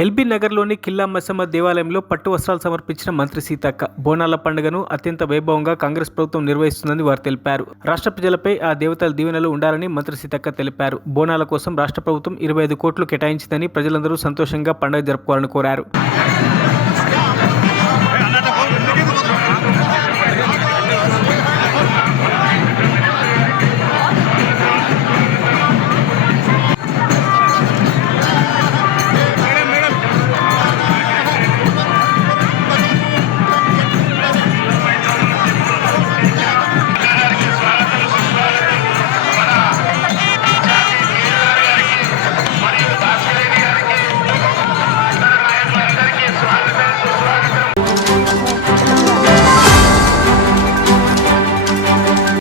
LB నగర్లోని కిల్లా మసమ్మ దేవాలయంలో పట్టు వస్త్రాలు సమర్పించిన మంత్రి సీతక్క బోనాల పండుగను అత్యంత వైభవంగా కాంగ్రెస్ ప్రభుత్వం నిర్వహిస్తుందని వారు తెలిపారు. రాష్ట్ర ప్రజలపై ఆ దేవతల దీవెనలు ఉండాలని మంత్రి సీతక్క తెలిపారు. బోనాల కోసం రాష్ట్ర ప్రభుత్వం 25 కోట్లు కేటాయించిందని ప్రజలందరూ సంతోషంగా పండుగ జరుపుకోవాలని కోరారు.